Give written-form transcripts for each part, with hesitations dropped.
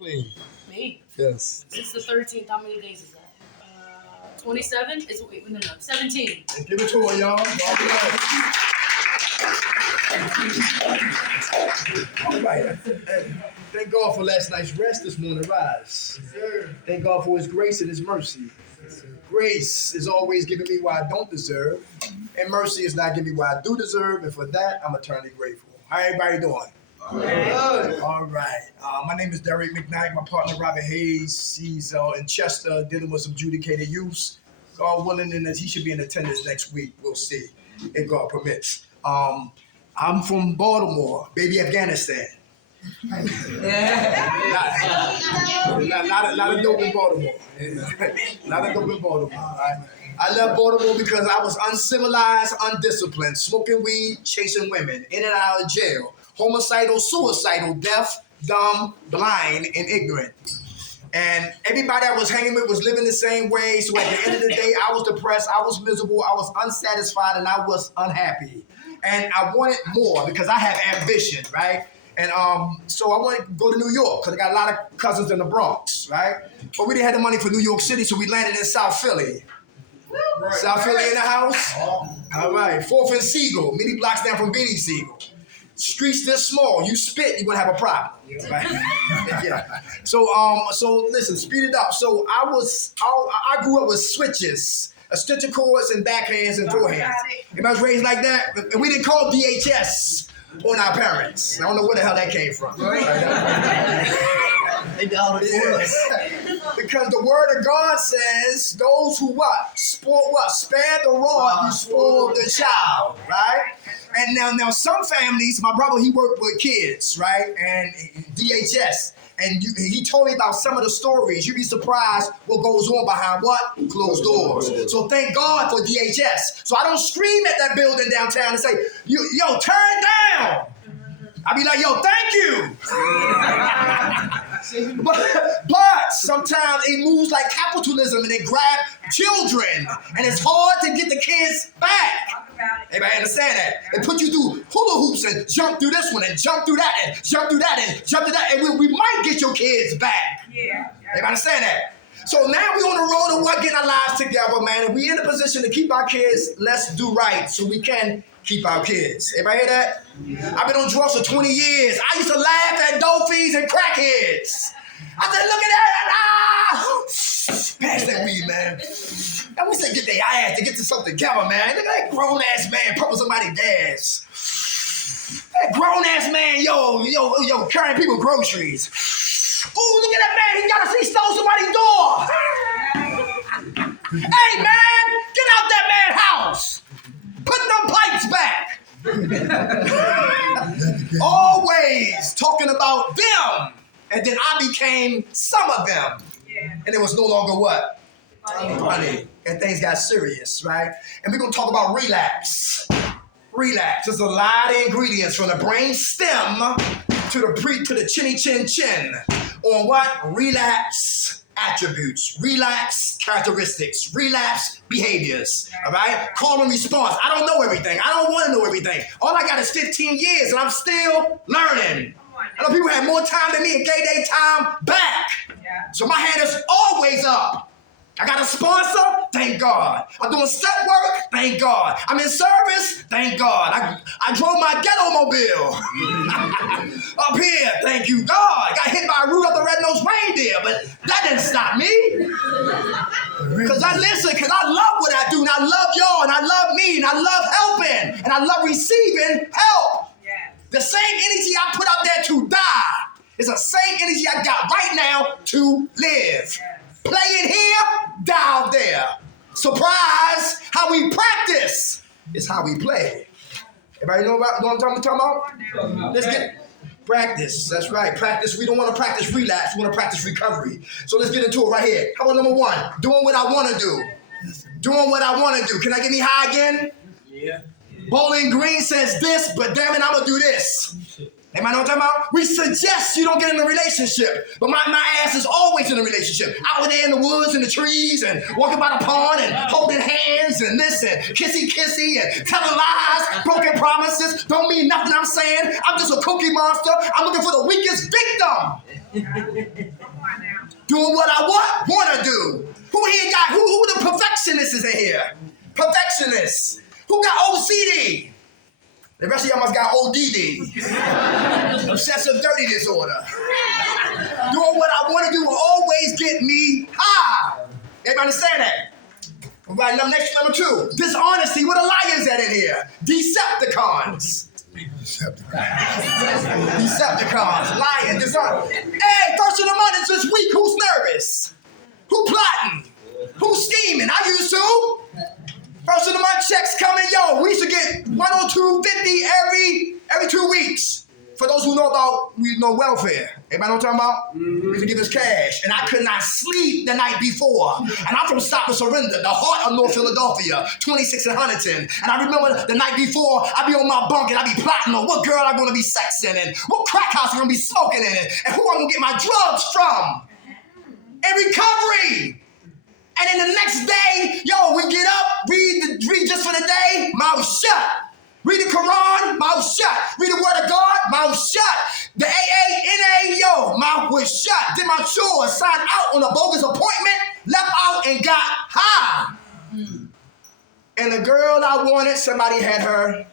Clean. Me? Yes. Since the 13th, how many days is that? 27? No, 17. And give it to her, y'all. All right. Hey, thank God for last night's rest this morning rise. Thank God for his grace and his mercy. Grace is always giving me what I don't deserve, and mercy is not giving me what I do deserve, and for that, I'm eternally grateful. How everybody doing? All right. My name is Derek McKnight. My partner, Robert Hayes. He's in Chester dealing with some adjudicated use. God willing, and he should be in attendance next week. We'll see if God permits. I'm from Baltimore, baby Afghanistan. Not a dope in Baltimore. Not a dope in Baltimore. Right? I left Baltimore because I was uncivilized, undisciplined, smoking weed, chasing women, in and out of jail, homicidal, suicidal, deaf, dumb, blind, and ignorant. And everybody I was hanging with was living the same way. So at the end of the day, I was depressed, I was miserable, I was unsatisfied, and I was unhappy. And I wanted more because I have ambition, right? And so I wanted to go to New York because I got a lot of cousins in the Bronx, right? But we didn't have the money for New York City, so we landed in South Philly. Right. South Philly in the house? All right. 4th and Siegel, many blocks down from Beanie Siegel. Streets this small, you spit, you're gonna have a problem. Right? Yeah. So listen, speed it up. So I grew up with switches, extension cords and backhands and forehands. If I was raised like that, and we didn't call DHS on our parents. I don't know where the hell that came from. Because the word of God says, those who what? Spoil what? Spare the rod, you spoil the child, right? And now some families, my brother, he worked with kids, right? And DHS. And he told me about some of the stories. You'd be surprised what goes on behind what? Closed doors. So thank God for DHS. So I don't scream at that building downtown and say, yo, turn down. I be like, yo, thank you. But sometimes it moves like capitalism and it grab children. And it's hard to get the kids back. Everybody understand that? They put you through hula hoops and jump through this one and jump through that and jump through that and jump through that. And we might get your kids back. Yeah. Everybody understand that? So now we're on the road to what? Getting our lives together, man. And we're in a position to keep our kids, let's do right so we can keep our kids. Everybody hear that? Yeah. I've been on drugs for 20 years. I used to laugh at dope fiends and crackheads. I said, look at that. Pass that weed, man. And we said, get their ass to get to something together, man. Look at that grown-ass man pumping somebody's gas. That grown-ass man, yo, carrying people groceries. Ooh, look at that man. He stole somebody's door. Hey, man, get out that man's house. Put them pipes back. Always talking about them. And then I became some of them. Yeah. And it was no longer what? Funny. And things got serious, right? And we're going to talk about relapse. Relapse. There's a lot of ingredients from the brain stem to the chinny chin chin on what? Relapse attributes, relapse characteristics, relapse behaviors, all right? Call and response. I don't know everything. I don't want to know everything. All I got is 15 years and I'm still learning. I know people have more time than me and gave their time back. Yeah. So my hand is always up. I got a sponsor, thank God. I'm doing step work, thank God. I'm in service, thank God. I drove my ghetto mobile up here, thank you God. Got hit by a Rudolph the Red-Nosed Reindeer, but that didn't stop me. Because I love what I do, and I love y'all, and I love me, and I love helping, and I love receiving help. Yeah. The same energy I put out there to die is the same energy I got right now to live. Yeah. Play it here, die out there. Surprise, how we practice is how we play. Everybody know what I'm talking about? Let's get practice. That's right, practice. We don't want to practice relapse. We want to practice recovery. So let's get into it right here. How about number one? Doing what I want to do. Doing what I want to do. Can I get me high again? Yeah. Bowling Green says this, but damn it, I'm going to do this. Anybody know what I'm talking about? We suggest you don't get in a relationship, but my ass is always in a relationship. Out there in the woods and the trees and walking by the pond and holding hands and this and kissy and telling lies, broken promises. Don't mean nothing I'm saying. I'm just a cookie monster. I'm looking for the weakest victim. Doing what I want to do. Who here got, who the perfectionists is in here? Perfectionists. Who got OCD? The rest of y'all must got ODD. Obsessive dirty disorder. Doing what I want to do will always get me high. Everybody understand that? All right, next, number 2. Dishonesty. What are liars at in here? Decepticons. Decepticons. Lying. Dishonest. Hey, first of the month is this week. Who's nervous? Who plotting? Who's scheming? I used to. First of the month checks coming. Yo, we used to get 102.50 every 2 weeks. For those who know about, welfare. Everybody know what I'm talking about? We used to give us cash. And I could not sleep the night before. And I'm from Stop and Surrender, the heart of North Philadelphia, 26 in Huntington. And I remember the night before, I'd be on my bunk and I'd be plotting on what girl I'm going to be sexing and what crack house I'm going to be smoking in and who I'm going to get my drugs from. In recovery. And then the next day, yo, we get up, read just for the day, mouth shut. Read the Quran, mouth shut. Read the Word of God, mouth shut. The AA, NA, yo, mouth was shut. Did my chores, signed out on a bogus appointment, left out and got high. And the girl I wanted, somebody had her.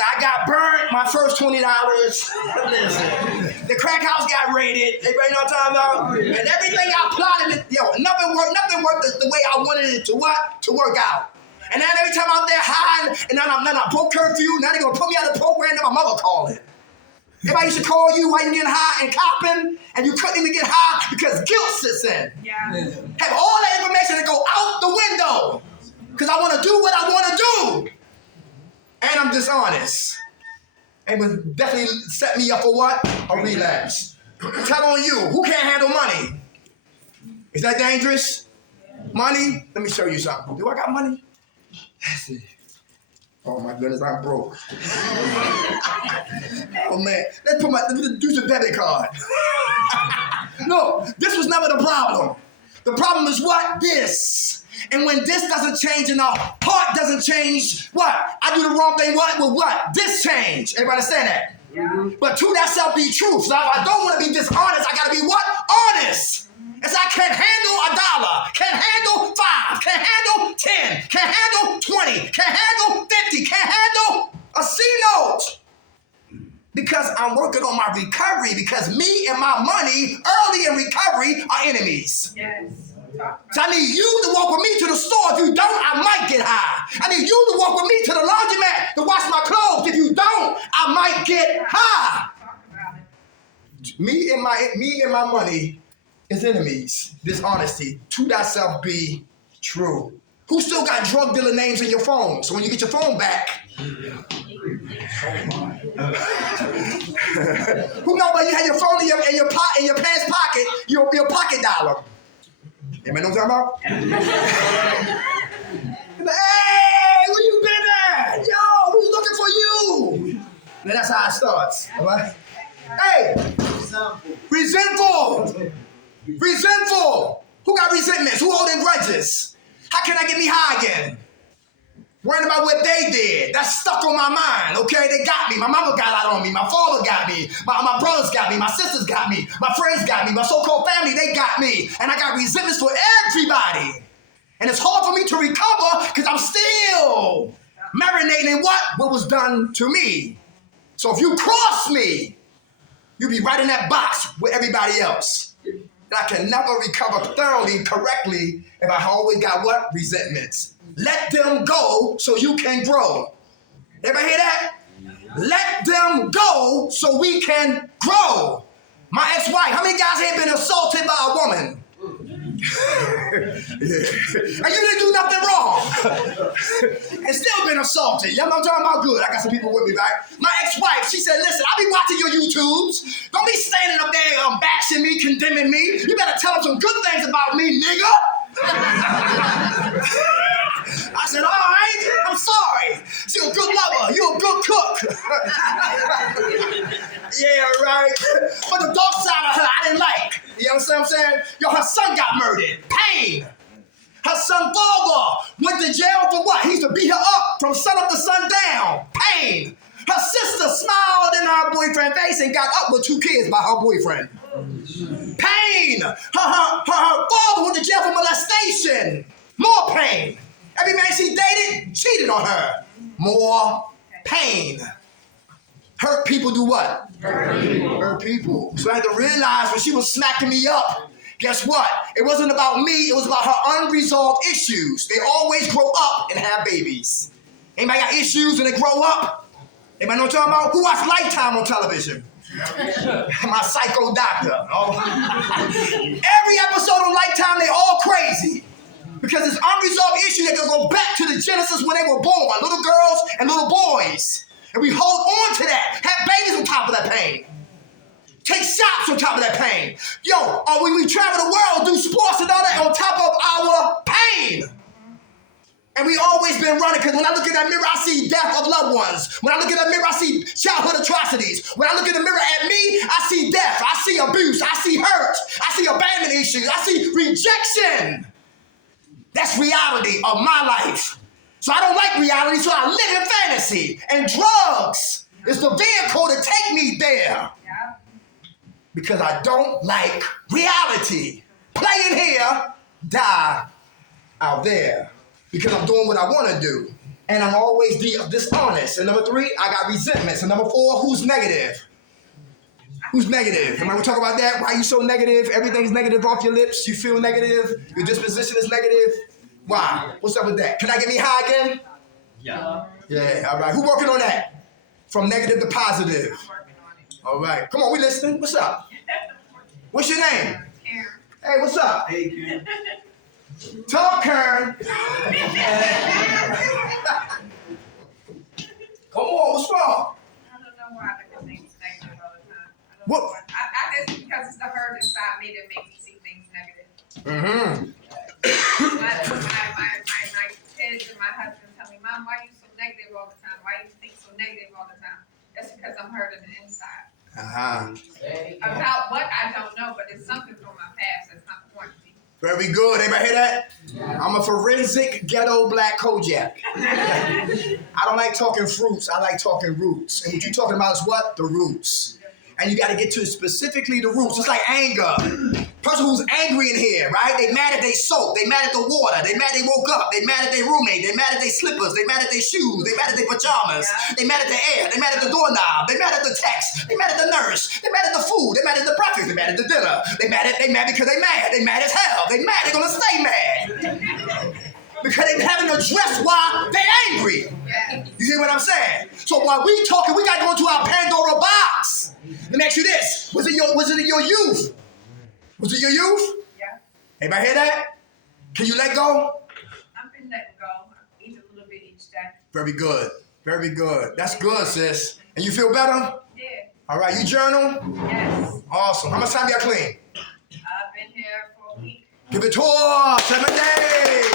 I got burnt my first $20. Listen, the crack house got raided. Everybody know what I'm talking about? And everything I plotted, nothing worked the way I wanted it to work out. And then every time I'm there high, and then I broke curfew, now they're going to put me out of the program, then my mother calling. Everybody used to call you while you getting high and copping, and you couldn't even get high because guilt sits in. Yeah. Have all that information to go out the window because I want to do what I want to do. And I'm dishonest. And would definitely set me up for what? A relapse. Tell on you, who can't handle money? Is that dangerous? Money? Let me show you something. Do I got money? Let's see. Oh my goodness, I'm broke. Oh man, let's do some debit card. No, this was never the problem. The problem is what? This. And when this doesn't change and our heart doesn't change, what? I do the wrong thing, what? With what? This change. Everybody understand that? Yeah. But to that self be truth. So if I don't want to be dishonest, I got to be what? Honest. It's I can't handle $1, can't handle 5, can't handle 10, can't handle 20, can't handle 50, can't handle a C note. Because I'm working on my recovery, because me and my money early in recovery are enemies. Yes. So I need you to walk with me to the store. If you don't, I might get high. I need you to walk with me to the laundromat to wash my clothes. If you don't, I might get high. Me and my money is enemies. Dishonesty. To thyself be true. Who still got drug dealer names in your phone? So when you get your phone back, who know but you had your phone in your pants pocket, your pocket dollar. Anybody know what I'm talking about? Hey, where you been at? Yo, who's looking for you? Now that's how it starts, all right? Hey, resentful. Who got resentments? Who holding grudges? How can I get me high again? Worrying about what they did. That's stuck on my mind, okay? They got me. My mama got out on me. My father got me. My brothers got me. My sisters got me. My friends got me. My so-called family, they got me. And I got resentments for everybody. And it's hard for me to recover because I'm still marinating in what was done to me. So if you cross me, you'll be right in that box with everybody else. And I can never recover thoroughly, correctly, if I always got what? Resentments. Let them go so you can grow. Everybody hear that? Let them go so we can grow. My ex-wife, how many guys here been assaulted by a woman? And you didn't do nothing wrong. And still been assaulted. Y'all know what I'm talking about? Good. I got some people with me, right? My ex-wife, she said, listen, I'll be watching your YouTubes. Don't be standing up there bashing me, condemning me. You better tell them some good things about me, nigga. I said, all right, I'm sorry. You're a good lover. You're a good cook. Yeah, right. But the dark side of her, I didn't like. You understand what I'm saying? Yo, her son got murdered. Pain. Her son father went to jail for what? He used to beat her up from sun up to sundown. Pain. Her sister smiled in her boyfriend's face and got up with 2 kids by her boyfriend. Pain. Her father went to jail for molestation. More pain. Every man she dated cheated on her. More pain. Hurt people do what? Hurt people. So I had to realize when she was smacking me up, guess what? It wasn't about me. It was about her unresolved issues. They always grow up and have babies. Anybody got issues when they grow up? Anybody know what I'm talking about? Who watched Lifetime on television? My psycho doctor. Every episode of Lifetime, they all crazy. Because it's unresolved issues that go back to the Genesis when they were born. Little girls and little boys. And we hold on to that. Have babies on top of that pain. Take shots on top of that pain. Yo, we travel the world, do sports and all that on top of our pain. And we always been running, because when I look in that mirror, I see death of loved ones. When I look in that mirror, I see childhood atrocities. When I look in the mirror at me, I see death. I see abuse. I see hurt. I see abandonment issues. I see rejection. That's reality of my life. So I don't like reality, so I live in fantasy. And drugs is the vehicle to take me there. Because I don't like reality. Play in here, die out there. Because I'm doing what I want to do. And I'm always dishonest. And number 3, I got resentments. And number 4, who's negative? Who's negative? Am I going to talk about that? Why are you so negative? Everything's negative off your lips. You feel negative. Your disposition is negative. Why? What's up with that? Can I get me high again? Yeah. Yeah, all right. Who working on that? From negative to positive. All right. Come on, we listening. What's up? What's your name? Hey, what's up? Hey, Karen. Talk, Karen. Come on, what's wrong? I don't know why I look at things negative all the time. I don't What? know why. I guess because it's the hurt inside me that makes me see things negative. Mm-hmm. My kids and my husband tell me, Mom, why are you so negative all the time? Why do you think so negative all the time? That's because I'm hurt on the inside. Uh-huh. About what, I don't know, but it's something from my past that's not important to me. Very good. Everybody hear that? I'm a forensic ghetto black Kojak. I don't like talking fruits. I like talking roots. And what you're talking about is what? The roots. And you got to get to specifically the roots. It's like anger. Person who's angry in here, right? They mad at their soap. They mad at the water. They mad they woke up. They mad at their roommate. They mad at their slippers. They mad at their shoes. They mad at their pajamas. They mad at the air. They mad at the doorknob. They mad at the text. They mad at the nurse. They mad at the food. They mad at the breakfast. They mad at the dinner. They mad because they mad. They mad as hell. They mad. They're gonna stay mad. Because they haven't addressed why they're angry. You see what I'm saying? So while we talking, we got to go into our Pandora box. Let me ask you this. Was it in your youth? Was it your youth? Yeah. Anybody hear that? Can you let go? I've been letting go. I eat a little bit each day. Very good. Very good. That's good, sis. And you feel better? Yeah. All right. You journal? Yes. Awesome. How much time you got clean? I've been here for a week. Give it to her. 7 days.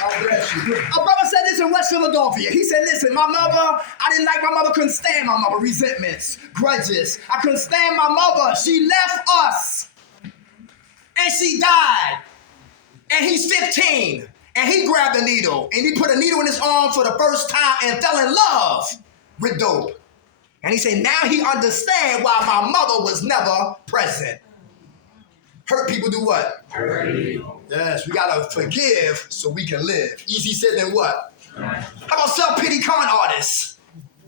God bless you. A brother said this in West Philadelphia. He said, listen, my mother, I didn't like my mother, couldn't stand my mother. Resentments, grudges. I couldn't stand my mother. She left us. And she died. And he's 15. And he grabbed a needle. And he put a needle in his arm for the first time and fell in love with dope. And he said, now he understands why my mother was never present. Hurt people do what? Yes, we gotta forgive so we can live. Easy said than what? How about self-pity con artists?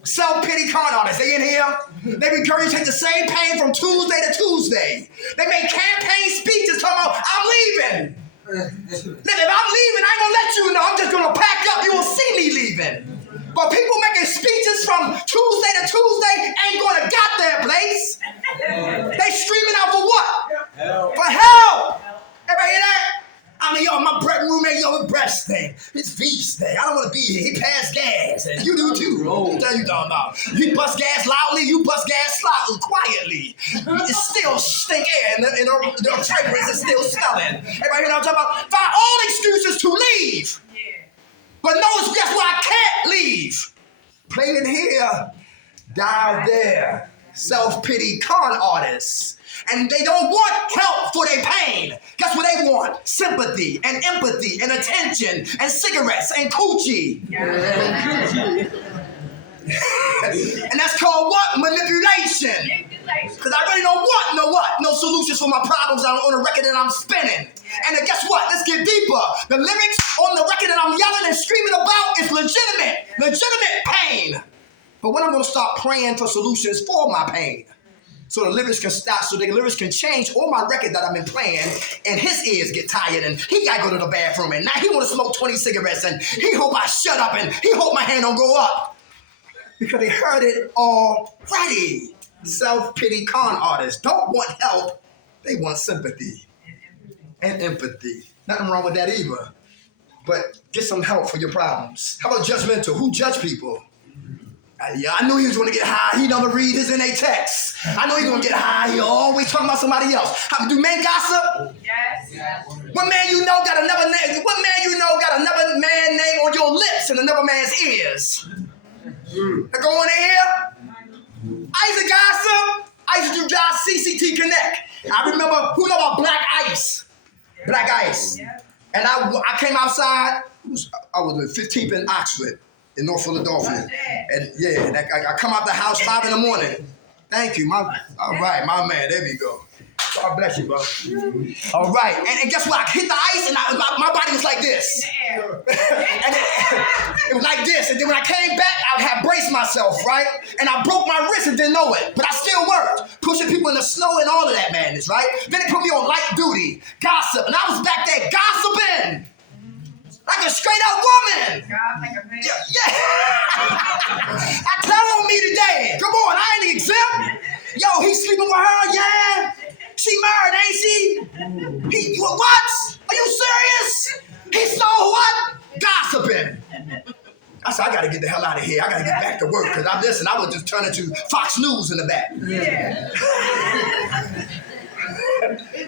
Self-pity con artists, they in here? They regurgitate the same pain from Tuesday to Tuesday. They make campaign speeches talking about, I'm leaving. If I'm leaving, I ain't gonna let you know. I'm just gonna pack up. You will see me leaving. But people making speeches from Tuesday to Tuesday ain't gonna got their place. They screaming out for what? Help. For help. Everybody hear that? I mean, yo, my roommate, his breath stink. His feet stink. I don't want to be here. He passed gas, and you do too. What are you talking about? You bust gas loudly, you bust gas quietly. It still stink air, and the fragrance is still smelling. Everybody hear what I'm talking about? Find all excuses to leave. Yeah. But no, guess why I can't leave? Play in here, die out there. Self-pity con artists. And they don't want help for their pain. Guess what they want? Sympathy and empathy and attention and cigarettes and coochie. And that's called what? Manipulation. Because I really don't want no solutions for my problems on the record that I'm spinning. And then guess what? Let's get deeper. The lyrics on the record that I'm yelling and screaming about is legitimate pain. But when I'm going to start praying for solutions for my pain, so the lyrics can stop, so the lyrics can change on my record that I've been playing, and his ears get tired, and he got to go to the bathroom, and now he want to smoke 20 cigarettes, and he hope I shut up, and he hope my hand don't go up. Because they heard it already. Self-pity con artists don't want help, they want sympathy and empathy. Nothing wrong with that either. But get some help for your problems. How about judgmental? Who judge people? Yeah, I knew he was going to get high. He never read his NA text. I know he's going to get high. He always talking about somebody else. Do men gossip? Yes. What man you know got another name? What man you know got another man name on your lips and another man's ears? That go on in here? I used to gossip. I used to do CCT Connect. I remember, who know about Black Ice? Black Ice. And I came outside. I was in 15th in Oxford, in North Philadelphia. And yeah, I come out the house 5 in the morning. Thank you, all right, my man, there we go. God bless you, bro. All right, and guess what? I hit the ice and my body was like this. And it was like this. And then when I came back, I had braced myself, right? And I broke my wrist and didn't know it. But I still worked, pushing people in the snow and all of that madness, right? Then they put me on light duty, gossip. And I was back there gossiping. Like a straight up woman. Yeah. I told me today. Come on, I ain't exempt. Yo, he's sleeping with her, yeah. She married, ain't she? What? Are you serious? He saw what? Gossiping. I said, I gotta get the hell out of here. I gotta get back to work. Because I was just turning to Fox News in the back. Yeah.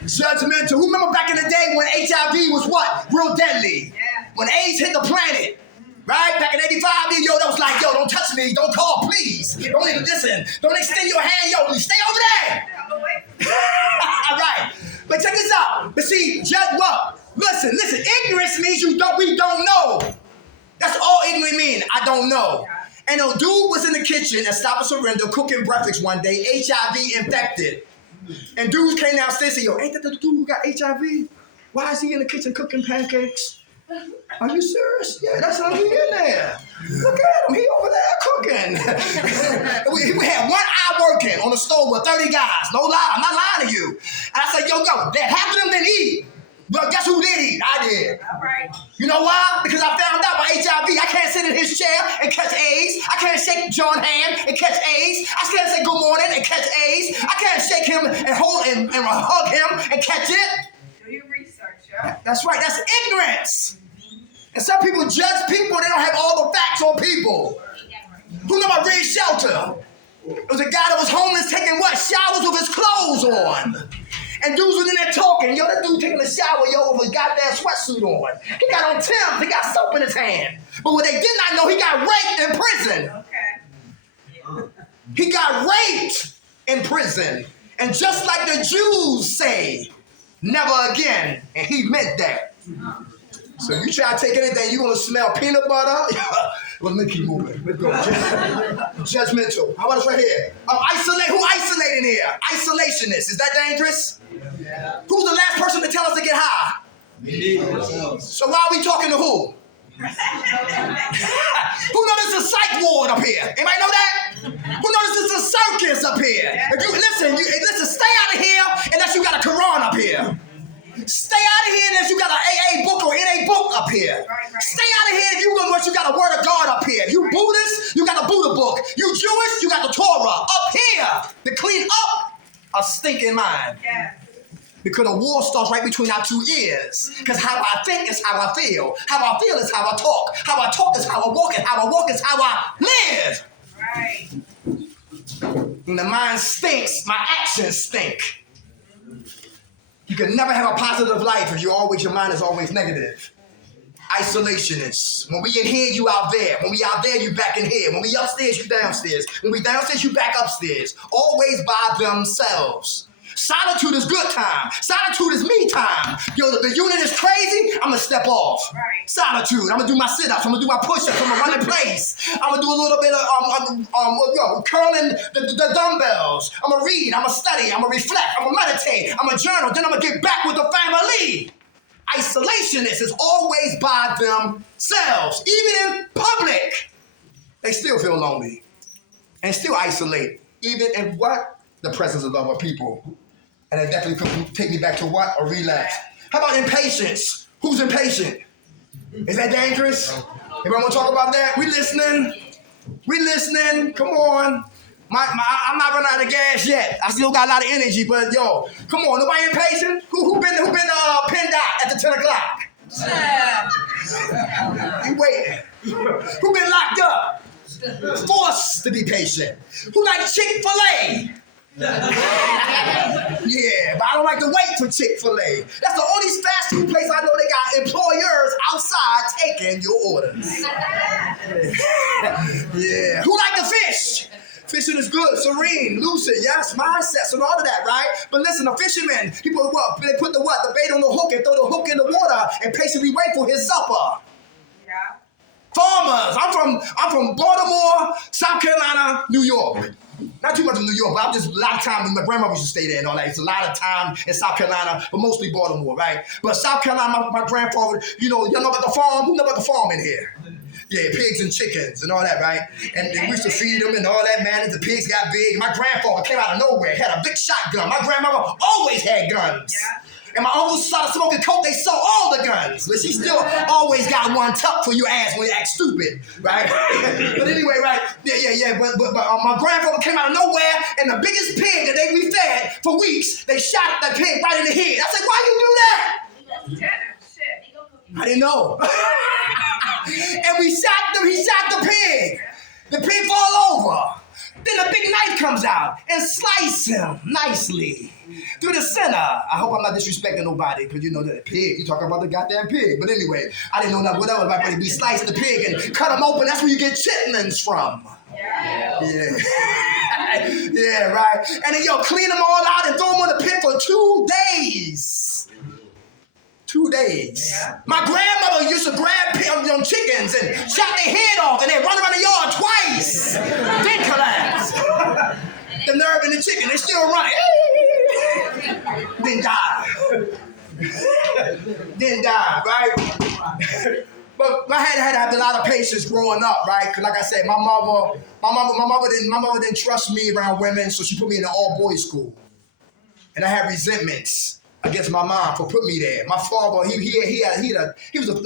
Judgmental. Who remember back in the day when HIV was what? Real deadly. Yeah. When AIDS hit the planet. Right? Back in 85, yo, that was like, yo, don't touch me. Don't call, please. Don't even listen. Don't extend your hand, yo. Stay over there. All right. But check this out. But see, judge what? Listen. Ignorance means we don't know. That's all ignorant mean. I don't know. And a dude was in the kitchen at Stop and Surrender cooking breakfast one day, HIV infected. And dudes came downstairs and said, yo, ain't that the dude who got HIV? Why is he in the kitchen cooking pancakes? Are you serious? Yeah, that's how he in there. Look at him, he over there cooking. we had 1 hour working on the stove with 30 guys. No lie, I'm not lying to you. And I said, yo, that half of them didn't eat. But guess who did eat? I did. All right. You know why? Because I found out about HIV. I can't sit in his chair and catch AIDS. I can't shake John's hand and catch AIDS. I can't say good morning and catch AIDS. I can't shake him and hold and hug him and catch it. Do your research, yeah. That's right. That's ignorance. And some people judge people. They don't have all the facts on people. Who know about Red Shelter? It was a guy that was homeless taking what? Showers with his clothes on. And dudes was in there talking. Yo, that dude taking a shower, yo, with his goddamn sweatsuit on. He got on Tim's. He got soap in his hand. But what they did not know, he got raped in prison. Okay. He got raped in prison. And just like the Jews say, never again. And he meant that. So you try to take anything, you're going to smell peanut butter. Well, let me keep moving. Let's go. Judgmental. How about this right here? Who isolating here? Isolationist. Is that dangerous? Yeah. Who's the last person to tell us to get high? Me. So why are we talking to who? Who knows there's a psych ward up here? Anybody know that? Who knows there's a circus up here? If you listen, stay out of here unless you got a Quran up here. Stay out of here unless you got an AA book or NA book up here. Right. Stay out of here if you got a word of God up here. If you Buddhist, you got a Buddha book. You Jewish, you got the Torah up here to clean up a stinking mind. Yeah. Because the war starts right between our 2 ears. Because how I think is how I feel. How I feel is how I talk. How I talk is how I walk. And how I walk is how I live. Right. When the mind stinks, my actions stink. You can never have a positive life if your mind is always negative. Isolationists. When we in here, you out there. When we out there, you back in here. When we upstairs, you downstairs. When we downstairs, you back upstairs. Always by themselves. Solitude is good time. Solitude is me time. Yo, the unit is crazy, I'm gonna step off. Right. Solitude, I'm gonna do my sit-ups, I'm gonna do my push-ups, I'm gonna run in place. I'm gonna do a little bit of curling the dumbbells. I'm gonna read, I'm gonna study, I'm gonna reflect, I'm gonna meditate, I'm gonna journal, then I'm gonna get back with the family. Isolationists is always by themselves. Even in public, they still feel lonely and still isolate. Even in what? The presence of other people. And that definitely could take me back to what? A relapse. How about impatience? Who's impatient? Is that dangerous? Everyone want to talk about that? We listening? We listening? Come on. I'm not running out of gas yet. I still got a lot of energy, but yo, come on. Nobody impatient? Who been pinned out at the 10 o'clock? You waiting. Who been locked up? Forced to be patient. Who like Chick-fil-A? Yeah, but I don't like to wait for Chick-fil-A. That's the only fast food place I know they got employers outside taking your orders. Yeah. Who like to fish? Fishing is good, serene, lucid, yes, mindsets and all of that, right? But listen, a fisherman, people what? They put the bait on the hook and throw the hook in the water and patiently wait for his supper. Yeah. Farmers, I'm from Baltimore, South Carolina, New York. Not too much in New York, but I'm just a lot of time. My grandmother used to stay there and all that. It's a lot of time in South Carolina, but mostly Baltimore, right? But South Carolina, my grandfather, y'all know about the farm? Who know about the farm in here? Yeah, pigs and chickens and all that, right? And we used to feed them and all that, man. The pigs got big. My grandfather came out of nowhere, had a big shotgun. My grandmother always had guns. Yeah. And my uncle started smoking coke, they sold all the guns. But she still always got one tucked for your ass when you act stupid, right? But anyway, right? Yeah. But my grandfather came out of nowhere, and the biggest pig that we fed for weeks, they shot that pig right in the head. I said, why you do that? Shit. I didn't know. And he shot the pig. The pig fall over. Then a big knife comes out and slice him nicely through the center. I hope I'm not disrespecting nobody, because you know that pig, you talking about the goddamn pig. But anyway, I didn't know nothing what else about to be slicing the pig and cut him open. That's where you get chitlins from. Yeah. Yeah, right. And then clean them all out and throw them on the pit for 2 days. 2 days. Yeah. My grandmother used to grab chickens and chop their head off and then run around the yard twice. Then collapse. The nerve in the chicken, they still running. Then die, right? But I had to have a lot of patience growing up, right? Because like I said, my mother didn't trust me around women, so she put me in an all-boys school. And I had resentments against my mom for putting me there. My father, he was a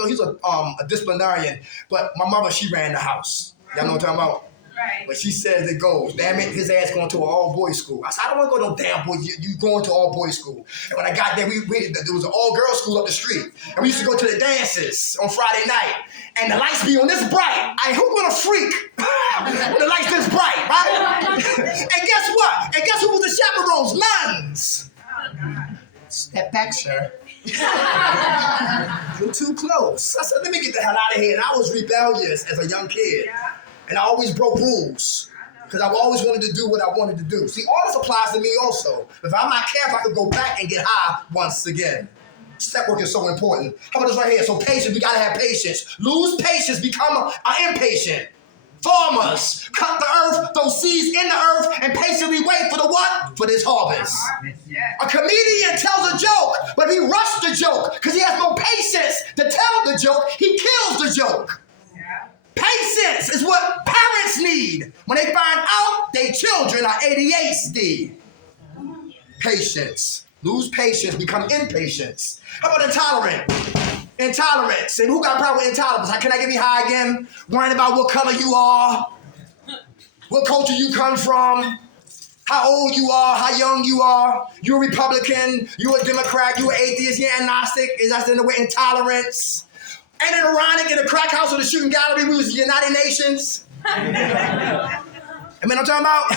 disciplinarian, but my mother, she ran the house. Y'all know what I'm talking about? Right. But she says it goes. Damn it, his ass going to an all-boys school. I said, I don't want to go to no damn boy. You going to all-boys school. And when I got there, there was an all-girls school up the street. And we used to go to the dances on Friday night. And the lights be on this bright. Who gonna freak when the lights this bright, right? And guess what? And guess who was the chaperones? Nuns. Oh, God. Step back, sir. You're too close. I said, let me get the hell out of here. And I was rebellious as a young kid. Yeah. And I always broke rules. Because I always wanted to do what I wanted to do. See, all this applies to me also. If I'm not careful, I could go back and get high once again. Step work is so important. How about this right here? So patience, we gotta have patience. Lose patience, become impatient. Farmers, cut the earth, throw seeds in the earth, and patiently wait for the what? For this harvest. A comedian tells a joke, but he rushed the joke because he has no patience to tell the joke. He kills the joke. Patience is what parents need when they find out their children are ADHD. Patience. Lose patience, become impatience. How about intolerance? And who got a problem with intolerance? Can I get me high again? Worrying about what color you are, what culture you come from, how old you are, how young you are. You're a Republican, you're a Democrat, you're an atheist, you're agnostic. Is that in the way intolerance? Ain't it ironic in the crack house or the shooting gallery we was the United Nations? I mean, I'm talking about, I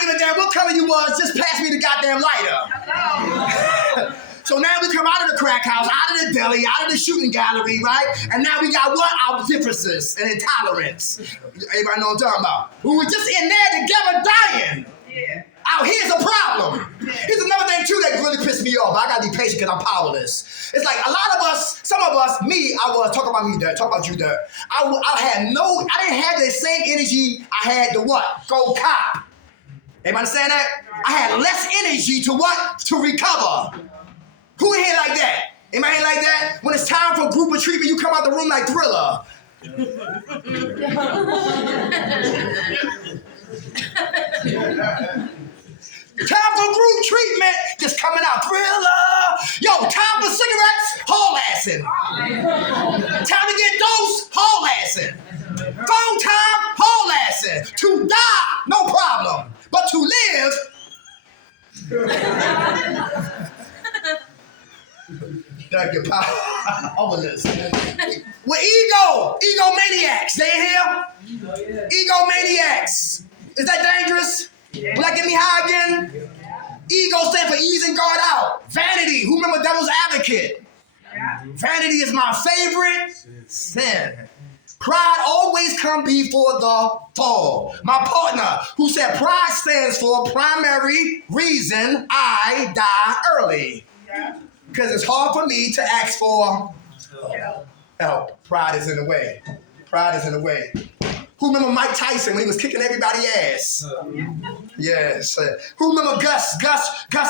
didn't give a damn what color you was, just pass me the goddamn lighter. So now we come out of the crack house, out of the deli, out of the shooting gallery, right? And now we got what? Our differences and intolerance. Everybody know what I'm talking about? We were just in there together dying. Yeah. Out here's a problem. Here's another thing too that really pissed me off. I gotta be patient because I'm powerless. It's like a lot of us, some of us, me, I was, talk about me there, talk about you there. I didn't have the same energy I had to what? Go cop. Everybody understand that? I had less energy to what? To recover. Who in here like that? Anybody here like that? When it's time for group of treatment, you come out the room like Thriller. Time for group treatment, just coming out Thriller. Yo, time for cigarettes, haul-assing. Time to get dosed, haul-assing. Phone time, haul-assing. To die, no problem. But to live, that get powerless. With egomaniacs, they in here? Egomaniacs. Is that dangerous? Will that get me high again? Ego stands for easing God out. Vanity. Who remember Devil's Advocate? Vanity is my favorite sin. Pride always comes before the fall. My partner, who said pride stands for primary reason I die early. Because it's hard for me to ask for help. Pride is in the way. Pride is in the way. Who remember Mike Tyson when he was kicking everybody's ass? Yes. Who remember Gus?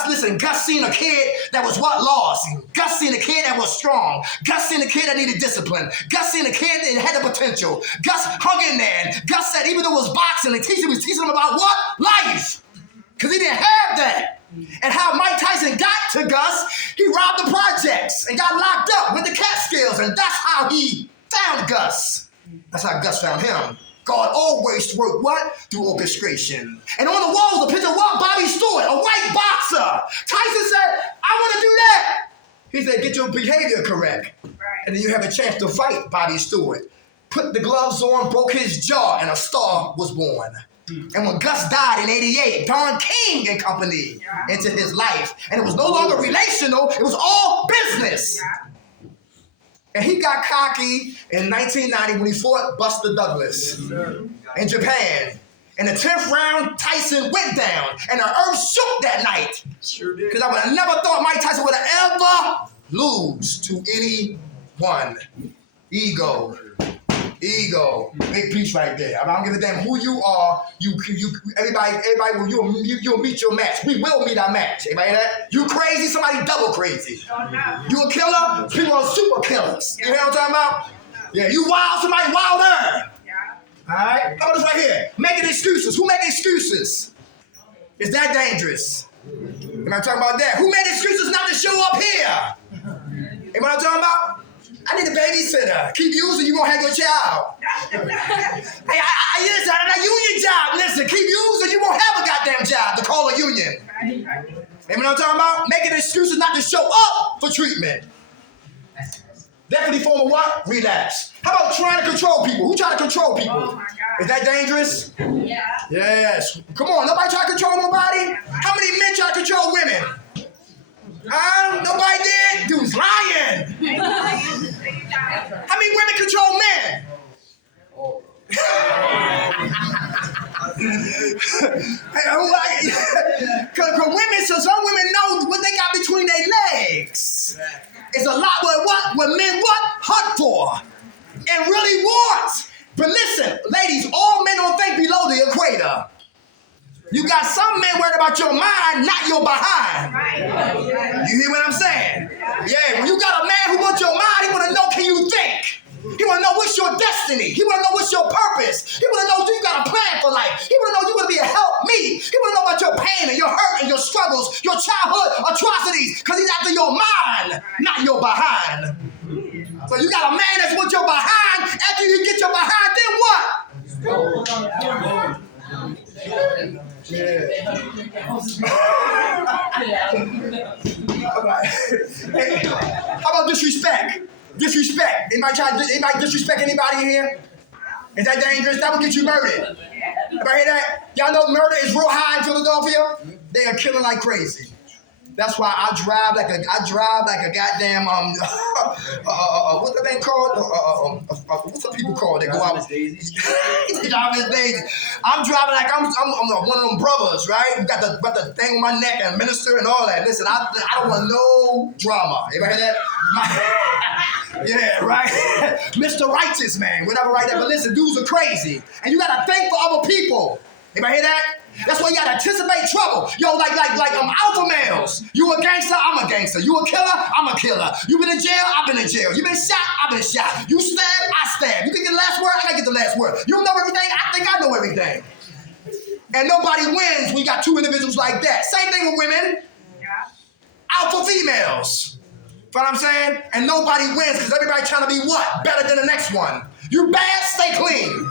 Listen, Gus seen a kid that was what? Lost. Gus seen a kid that was strong. Gus seen a kid that needed discipline. Gus seen a kid that had the potential. Gus hung in there. And Gus said even though it was boxing, the teacher was teaching him about what? Life. Because he didn't have that. And how Mike Tyson got to Gus, he robbed the projects and got locked up with the Catskills. And that's how he found Gus. That's how Gus found him. God always worked what? Through orchestration. And on the walls, a picture of what? Bobby Stewart, a white boxer. Tyson said, I want to do that. He said, get your behavior correct. Right. And then you have a chance to fight Bobby Stewart. Put the gloves on, broke his jaw, and a star was born. And when Gus died in 88, Don King and company entered his life. And it was no longer relational, it was all business. Yeah. And he got cocky in 1990 when he fought Buster Douglas in Japan. In the 10th round, Tyson went down, and the earth shook that night. Sure did. Because I would have never thought Mike Tyson would have ever lose to anyone. Ego. Big piece right there. I don't give a damn who you are. Everybody you'll meet your match. We will meet our match. Everybody that? You crazy, somebody double crazy. You a killer, people are super killers. You know what I'm talking about? Yeah, you wild, somebody wilder. All right? Oh, this right here. Making excuses. Who make excuses? Is that dangerous? Am I talking about that? Who made excuses not to show up here? Am I talking about? I need a babysitter. Keep using, you won't have your child. Hey, I got a union job. Listen, keep using, you won't have a goddamn job to call a union. You know what I'm talking about? Making excuses not to show up for treatment. Definitely form of what? Relapse. How about trying to control people? Who try to control people? Oh my God. Is that dangerous? Yeah. Yes. Come on, nobody try to control nobody? How many men try to control women? Nobody did? Dude's lying. How many women control men? Because women, so some women know what they got between their legs. It's a lot what men hunt for and really want. But listen, ladies, all men don't think below the equator. You got some men worried about your mind, not your behind. You hear what I'm saying? Yeah, when you got a man who wants your mind, he want to know, can you think? He want to know what's your destiny. He want to know what's your purpose. He want to know, do you got a plan for life? He want to know you want to be a help me. He want to know about your pain and your hurt and your struggles, your childhood atrocities, because he's after your mind, not your behind. So you got a man that's with your behind. After you get your behind, then what? Yeah. All right. Hey, how about disrespect? Disrespect. Anybody disrespect anybody in here? Is that dangerous? That will get you murdered. Everybody hear that? Y'all know murder is real high in Philadelphia? They are killing like crazy. That's why I drive like a goddamn what's the thing called? What's the people called that go out? Daisy. I'm driving like I'm one of them brothers, right? Got the thing on my neck and minister and all that. Listen, I don't want no drama. Anybody hear that? Yeah, right. Mr. Righteous Man, whatever, right there. But listen, dudes are crazy, and you gotta think for other people. Anybody hear that? That's why you gotta anticipate trouble. Yo, like alpha males. You a gangster, I'm a gangster. You a killer, I'm a killer. You been in jail, I've been in jail. You been shot, I've been shot. You stabbed, I stabbed. You can get the last word, I can get the last word. You don't know everything, I think I know everything. And nobody wins when you got two individuals like that. Same thing with women. Yeah. Alpha females. You know what I'm saying? And nobody wins because everybody trying to be what? Better than the next one. You bad, stay clean.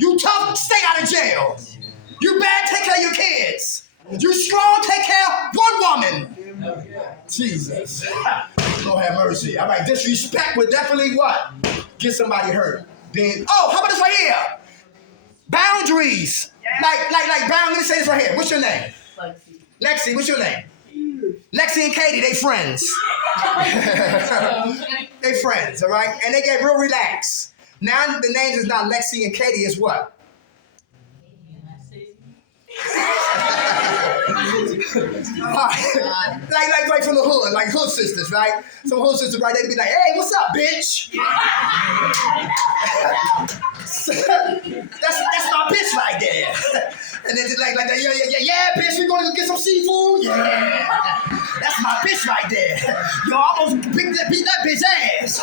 You tough, stay out of jail. You bad, take care of your kids. You strong, take care of one woman. Jesus. Lord have mercy. All right, disrespect would definitely what? Get somebody hurt. Then, how about this right here? Boundaries. Like let me say this right here. What's your name? Lexi, what's your name? Lexi and Katie, they friends. They friends, all right? And they get real relaxed. Now the names is not Lexi and Katie, it's what? like from the hood, like hood sisters, right? Some hood sisters, right? They'd be like, "Hey, what's up, bitch?" that's my bitch right there. And then like that, yeah, bitch, we gonna go get some seafood. Yeah, that's my bitch right there. Yo, I almost beat that bitch ass.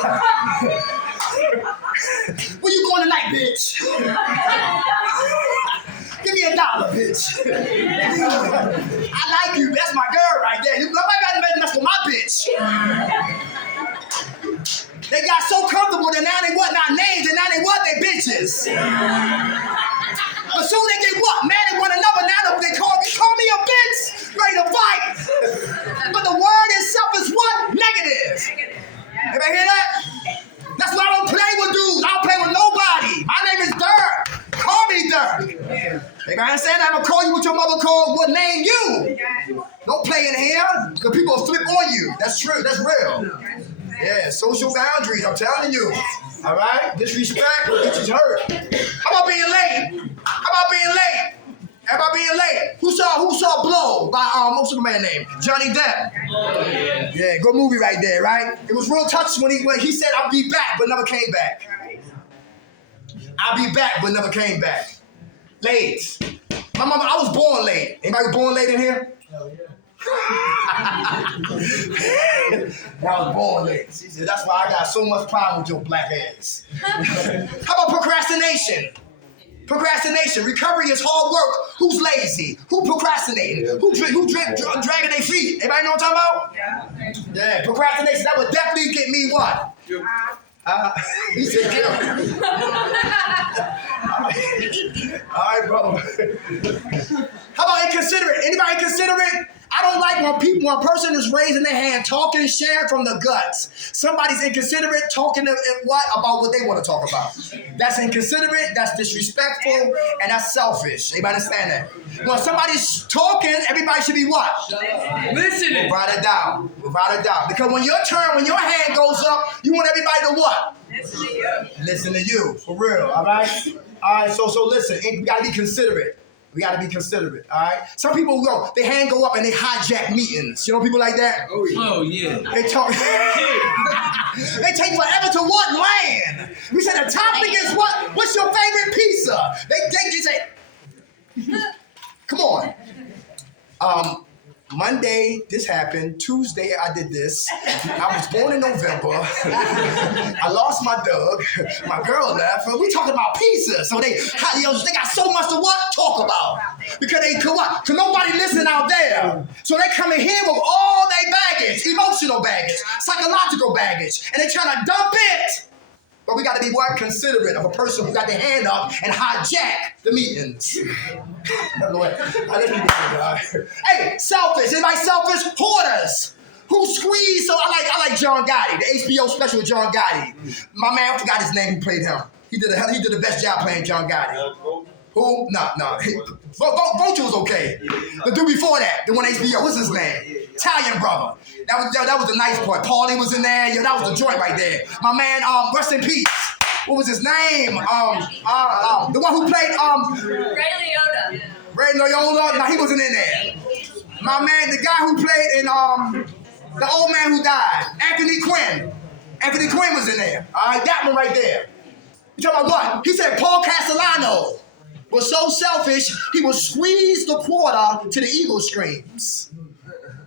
Where you going tonight, bitch? Give me $1, bitch. I like you. That's my girl right there. Nobody got to mess with my bitch. They got so comfortable that now they what? Not names, and now they what? They bitches. But soon they get what? Mad at one another. Now they call me a bitch. Ready to fight. But the word itself is what? Negative. Everybody hear that? That's why I don't play with dudes. I don't play with nobody. My name is Dirk. Call me Dirk. You understand? I'm going to call you what your mother called what name you. Don't play in here because people will flip on you. That's true. That's real. Yeah, social boundaries. I'm telling you. All right? Disrespect will get you hurt. How about being late? Everybody being late. Who saw Blow by what's the man name? Johnny Depp. Oh, yeah, good movie right there, right? It was real touching when he said, "I'll be back," but never came back. I'll be back, but never came back. Late. My mama, I was born late. Anybody born late in here? Hell yeah. I was born late. She said, "That's why I got so much problem with your black ass." How about procrastination? Procrastination. Recovery is hard work. Who's lazy? Who procrastinating? Who dragging their feet? Anybody know what I'm talking about? Yeah. Procrastination. That would definitely get me what? He said kill. All right, bro. How about inconsiderate? Anybody inconsiderate? I don't like when a person is raising their hand, talking and sharing from the guts. Somebody's inconsiderate, talking about what they want to talk about. That's inconsiderate, that's disrespectful, and that's selfish. Anybody understand that? When somebody's talking, everybody should be what? Listening. Without a doubt. Because when your turn, when your hand goes up, you want everybody to what? Listen to you. For real, all right? All right, so listen, we got to be considerate. All right? Some people their hand go up and they hijack meetings. You know people like that? Oh, yeah. They talk. They take forever to what? Land. We said the topic is what? What's your favorite pizza? They just say, come on. Monday, this happened. Tuesday, I did this. I was born in November. I lost my dog. My girl left. We talking about pizza. So they got so much to what? Talk about. Because because nobody listen out there. So they come in here with all their baggage, emotional baggage, psychological baggage, and they trying to dump it. But we got to be what? Considerate of a person who got their hand up and hijack the meetings. Hey, selfish. Anybody selfish? Hoarders. Who squeeze? So I like John Gotti, the HBO special with John Gotti. My man, I forgot his name. Who played him? He did the best job playing John Gotti. Who? No. Vulture was okay. The dude before that, the one HBO. What's his name? Italian brother. That was the nice part. Paulie was in there. Yo, that was the joint right there. My man, rest in peace. What was his name? The one who played Ray Liotta. Ray Liotta. No, he wasn't in there. My man, the guy who played in the old man who died, Anthony Quinn. Anthony Quinn was in there. All right, that one right there. You talking about what? He said Paul Castellano was so selfish, he would squeeze the quarter to the eagle streams.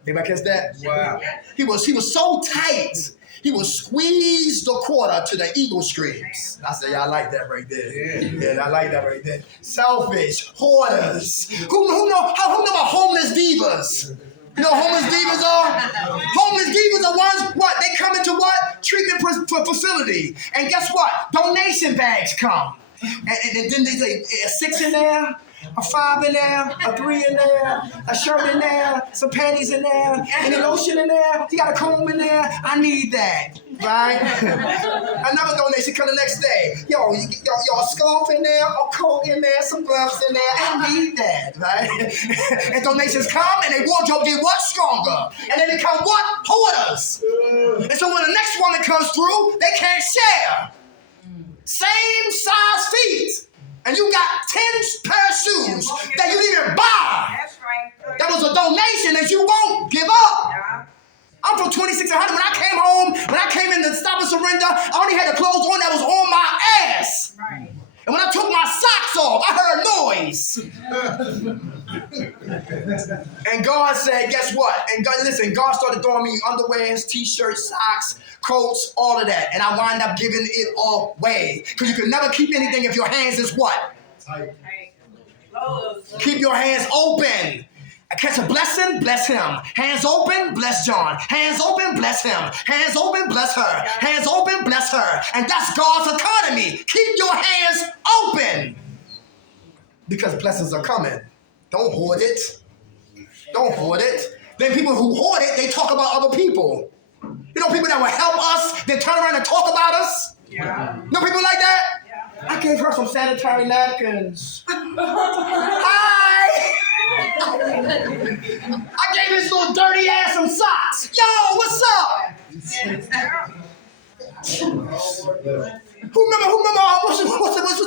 Anybody catch that? Wow. He was so tight, he would squeeze the quarter to the eagle streams. I said, yeah, I like that right there. Yeah, I like that right there. Selfish, hoarders. Who know about homeless divas? You know what homeless divas are? Homeless divas are ones, what? They come into what? Treatment facility. And guess what? Donation bags come. And then they say, a 6 in there, a 5 in there, a 3 in there, a shirt in there, some panties in there, and a lotion in there. You got a comb in there. I need that, right? Another donation come the next day. Yo, a scarf in there, a coat in there, some gloves in there. I need that, right? And donations come, and their wardrobe get what? Stronger. And they become what? Hoarders. And so when the next woman comes through, they can't share. Same size feet. And you got 10 pair of shoes that you didn't even buy. That's right. That was a donation that you won't give up. Yeah. I'm from 2600. When I came home, when I came in to stop and surrender, I only had the clothes on that was on my ass. Right. And when I took my socks off, I heard noise. And God said, guess what? And God, listen, God started throwing me underwears, t-shirts, socks, coats, all of that. And I wound up giving it all away. Because you can never keep anything if your hands is what? Right. Keep your hands open. Catch a blessing, bless him. Hands open, bless John. Hands open, bless him. Hands open, bless her. Hands open, bless her. And that's God's economy. Keep your hands open. Because blessings are coming. Don't hoard it. Don't hoard it. Then people who hoard it, they talk about other people. You know people that will help us, then turn around and talk about us? Yeah. You know people like that? Yeah. I gave her some sanitary napkins. Hi! I gave this little dirty ass some socks. Yo, what's up? Who remember, what's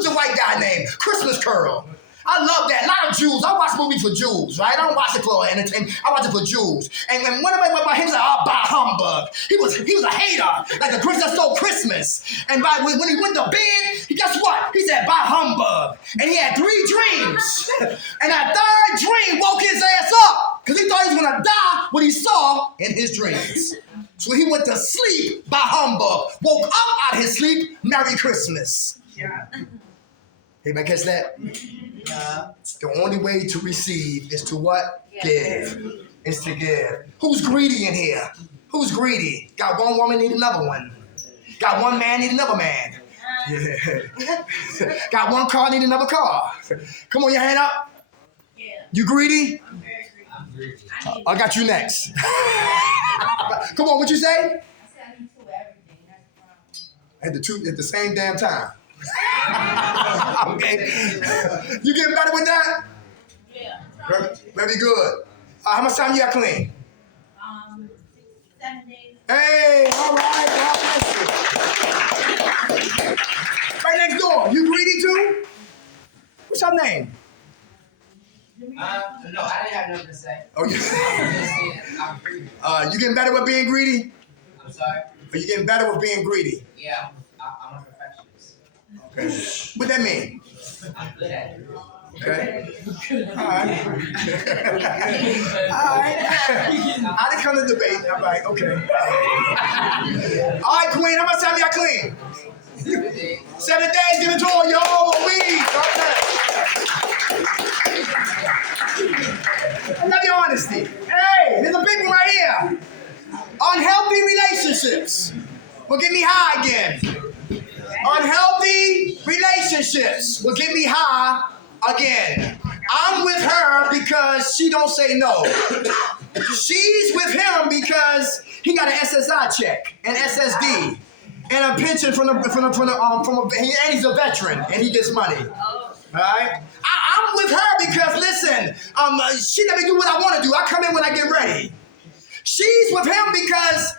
the white guy name? Christmas Curl. I love that. A lot of Jews. I watch movies for Jews, right? I don't watch it for entertainment. I watch it for Jews. And when one of my he was like, oh, bah humbug. He was a hater, like the Grinch that stole Christmas. And when he went to bed, guess what? He said, bah humbug. And he had 3 dreams. And that 3rd dream woke his ass up because he thought he was going to die what he saw in his dreams. So he went to sleep, bah humbug. Woke up out of his sleep, Merry Christmas. Yeah. Anybody catch that? The only way to receive is to what? Give. Is to give. Who's greedy in here? Who's greedy? Got one woman, need another one. Got one man, need another man. Yeah. Got one car, need another car. Come on, your hand up. Yeah. You greedy? I'm very greedy. I got you next. Come on, what you say? I said I need 2 everything. That's the problem. At the same damn time. Okay. You getting better with that? Yeah. Very good. How much time you got clean? 7 days. Hey, all right. God bless you. Right next door. You greedy too? What's your name? No, I didn't have nothing to say. Oh, I'm just saying, I'm greedy. you getting better with being greedy? I'm sorry? Are you getting better with being greedy? Yeah, I'm a perfectionist. Okay. What that mean? I'm good at it. Okay. All right. All right. I didn't come to debate. All right. Okay. All right, Queen. How much time you got clean? 7 days. Give it to her, yo. A week. I love your honesty. Hey, there's a big one right here. Unhealthy relationships will get me high again. Unhealthy relationships will get me high again. I'm with her because she don't say no. She's with him because he got an SSI check, an SSD, and a pension and he's a veteran and he gets money. All right. I'm with her because listen, she let me do what I want to do. I come in when I get ready. She's with him because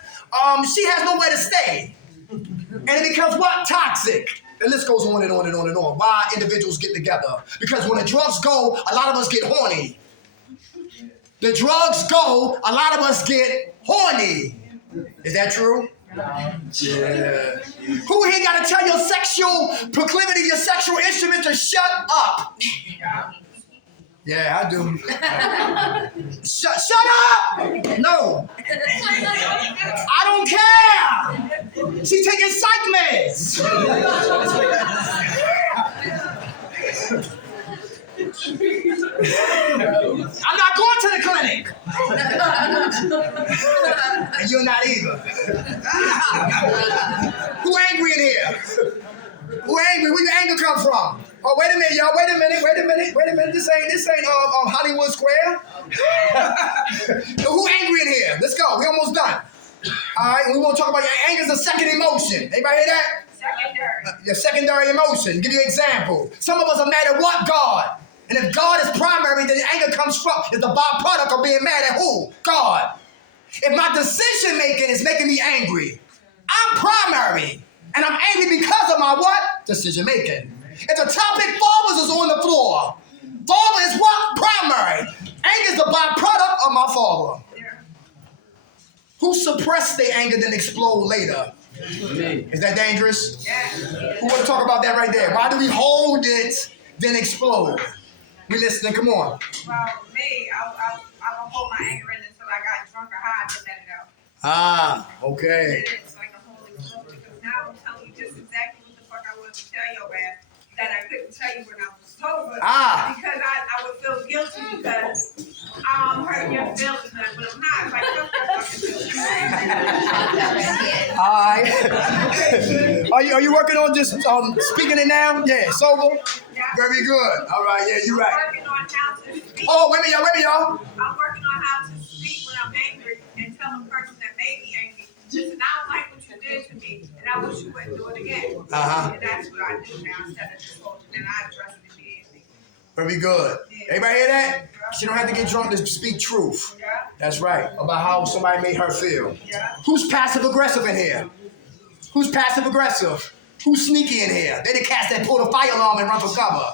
she has nowhere to stay. And it becomes what? Toxic. The list goes on and on and on and on. Why individuals get together? Because when the drugs go, a lot of us get horny. The drugs go, a lot of us get horny. Is that true? Yeah. Who here got to tell your sexual proclivity, your sexual instrument to shut up? Yeah, I do. Shut up! No. I don't care. She's taking psych meds. I'm not going to the clinic. And you're not either. Who angry in here? Who angry? Where your anger come from? Oh, wait a minute, y'all. Wait a minute. This ain't Hollywood Square. Who angry in here? Let's go. We almost done. All right, we want to talk about your anger is a second emotion. Anybody hear that? Secondary. Your secondary emotion. Give you an example. Some of us are mad at what? God. And if God is primary, then the anger comes from, is the byproduct of being mad at who? God. If my decision making is making me angry, I'm primary. And I'm angry because of my what? Decision making. If the topic fathers is on the floor, father is what? Primary. Anger is the byproduct of my father. Who suppress their anger then explode later? Is that dangerous? Who want to talk about that right there? Why do we hold it then explode? We listening, come on. Well, me, I don't hold my anger in until I got drunk or high to let it out. Ah, okay. It's like a holy smoke because now I'm telling you just exactly what the fuck I wanted to tell your ass that I couldn't tell you when I was sober. Because I would feel guilty because I'm hurting your feelings, but I'm not. It's like, fuck that fucking All right. Are you working on just speaking it now? Yeah, sober? Yeah. Very good. All right, yeah, you're right. I'm working on how to speak. Oh, wait a minute, y'all. I'm working on how to speak when I'm angry and tell the person that made me angry, listen, I don't like what you did to me, and I wish you wouldn't do it again. And that's what I do now instead of just holding it, and I address it immediately. Very good. Everybody hear that? She don't have to get drunk to speak truth. Yeah. That's right. About how somebody made her feel. Yeah. Who's passive aggressive in here? Who's passive aggressive? Who's sneaky in here? They the cats that pull the fire alarm and run for cover.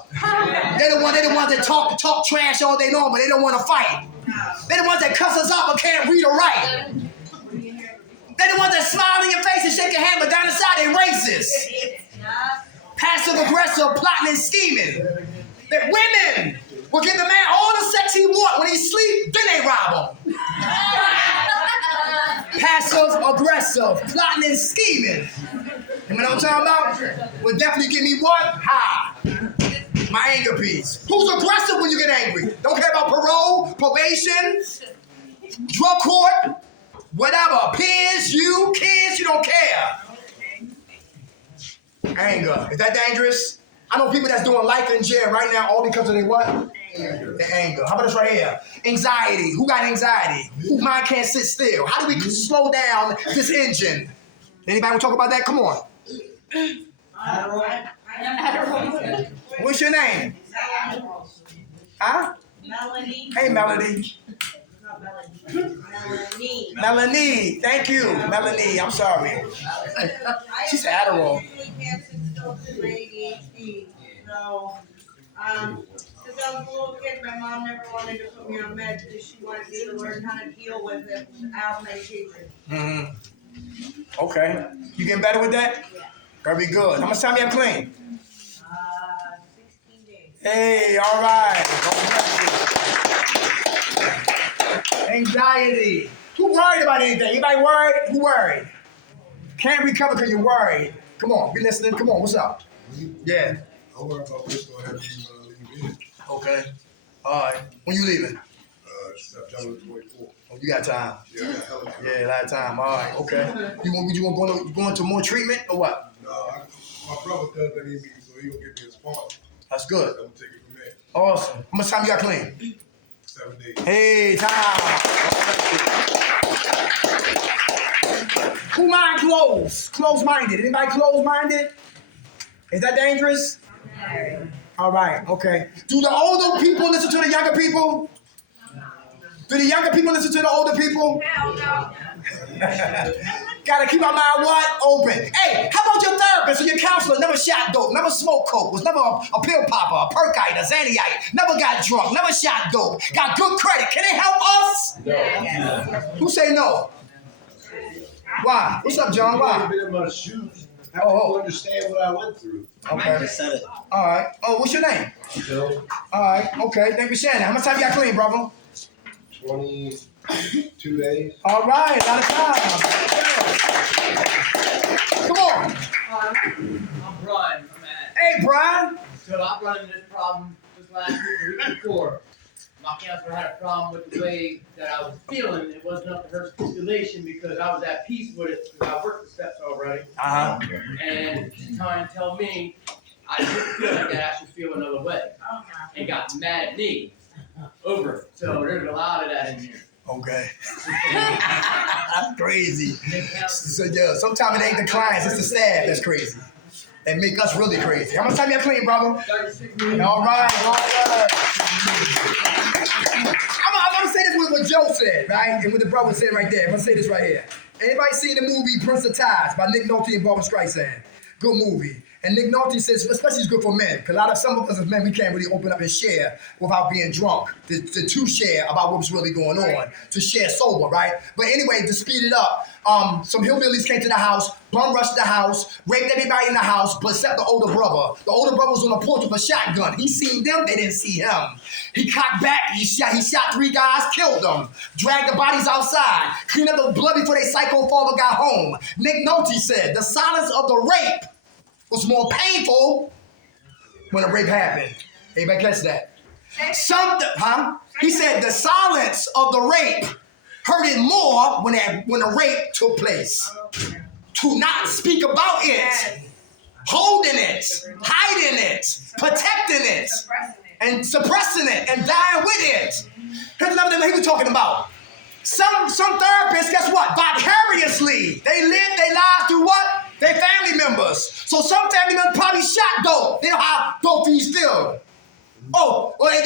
They the ones that talk trash all day long, but they don't want to fight. They the ones that cuss us out but can't read or write. They the ones that smile in your face and shake your hand, but down inside they racist. Passive aggressive, plotting and scheming. That women will give the man all the sex he want. When he sleep, then they rob him. Passive aggressive, plotting and scheming. You know what I'm talking about? Will definitely give me what? High. My anger piece. Who's aggressive when you get angry? Don't care about parole, probation, drug court, whatever. Peers, you, kids, you don't care. Anger. Is that dangerous? I know people that's doing life in jail right now all because of their what? Anger. The anger. How about this right here? Anxiety. Who got anxiety? Whose mind can't sit still? How do we slow down this engine? Anybody want to talk about that? Come on. What's your name? Huh? Melanie. Hey, Melody. Not Melanie. Melanie. Thank you. Melanie. I'm sorry. She said Adderall. So, since I was a little kid, my mom never wanted to put me on meds because she wanted me to learn how to deal with it without medication. Mm-hmm. Okay. You getting better with that? Yeah. Very good. How much time you have clean? 16 days. Hey, all right. Anxiety. Who worried about anything? Anybody worried? Who worried? Can't recover because you're worried. Come on, be listening. Come on, what's up? Yeah. I worry about what's going to happen when I leave in. Okay. All right. When you leaving? September 24th. Oh, you got time. Yeah, I got hella time. Yeah, a lot of time. All right. Okay. You want to go into more treatment or what? No, my brother does that in me, so he gonna give me a sponsor. That's good. I'm gonna take it from there. Awesome. How much time you got clean? 7 days. Hey, time. Who mind closed? Closed-minded. Anybody closed-minded? Is that dangerous? All right. Okay. Do the older people listen to the younger people? Do the younger people listen to the older people? Hell no. Gotta keep our mind what? Open. Hey, how about your therapist or your counselor never shot dope, never smoked coke, was never a pill popper, a perkite, a Xanniite, never got drunk, never shot dope, got good credit. Can they help us? No. Who say no? Why? What's up, John? Why? I've been in my shoes. I Oh. understand what I went through. Okay. All right. Oh, what's your name? So, All right. Okay. Thank you for sharing that. How much time you got clean, brother? 22 days. All right. A lot of time. Come on. I'm Brian. I'm at. Hey, Brian. So I'm running this problem this last week, the week before. My counselor had a problem with the way that I was feeling. It wasn't up to her stipulation because I was at peace with it because I worked the steps already. Uh-huh. And she's trying to tell me I shouldn't feel like that, I should feel another way. And got mad at me over it. So there's a lot of that in here. Okay. That's crazy. So, yeah, sometimes it ain't the clients, it's the staff that's crazy. They make us really crazy. How much time you clean, brother? 36 minutes. All right. I'm going to say this with what Joe said, right? And what the brother said right there. I'm going to say this right here. Anybody seen the movie Prince of Ties by Nick Nolte and Barbara Streisand? Good movie. And Nick Nolte says, especially it's good for men, because some of us as men, we can't really open up and share without being drunk, to share about what's really going on, to share sober, right? But anyway, to speed it up, some hillbillies came to the house, bum rushed the house, raped everybody in the house, but except the older brother. The older brother was on the porch with a shotgun. He seen them, they didn't see him. He cocked back, he shot 3 guys, killed them, dragged the bodies outside, cleaned up the blood before their psycho father got home. Nick Nolte said, the silence of the rape was more painful when a rape happened. Anybody catch that? He said the silence of the rape hurted more when a rape took place. To not speak about it, holding it, hiding it, protecting it, and suppressing it, and dying with it. Here's another thing he was talking about. Some therapists, guess what? Vicariously, they live their lives through what? Their family members. So some family members probably shot dope. They know how dope these feel. Oh, or they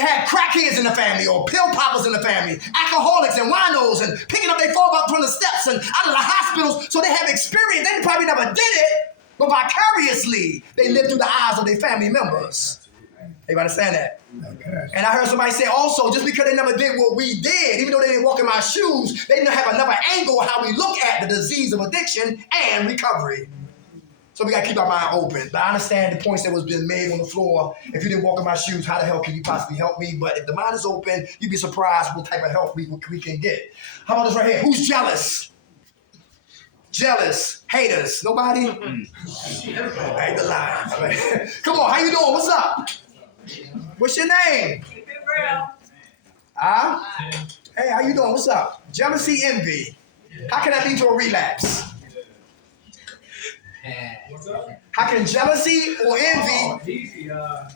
had crackheads in the family, or pill poppers in the family, alcoholics and winos, and picking up their fall up from the steps and out of the hospitals. So they have experience. They probably never did it, but vicariously, they live through the eyes of their family members. You understand that? Okay. And I heard somebody say also, just because they never did what we did, even though they didn't walk in my shoes, they didn't have another angle of how we look at the disease of addiction and recovery. So we got to keep our mind open. But I understand the points that was being made on the floor. If you didn't walk in my shoes, how the hell can you possibly help me? But if the mind is open, you'd be surprised what type of help we can get. How about this right here? Who's jealous? Jealous. Haters. Nobody? I ain't the lie. Come on, how you doing? What's up? What's your name? Keep it real. Hey, how you doing? What's up? Jealousy, envy. How can that lead to a relapse? What's up? How can jealousy or envy? Oh, easy. I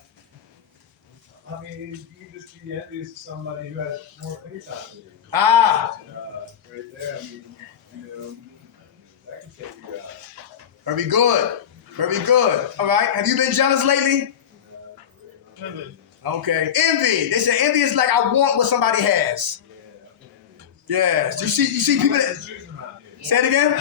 mean, you can just be envious of somebody who has more free time than you. Right there, I mean, that can take you out. Very good. Very good. All right. Have you been jealous lately? Okay. Envy. They say envy is like I want what somebody has. Yeah. You see people that. Say it again.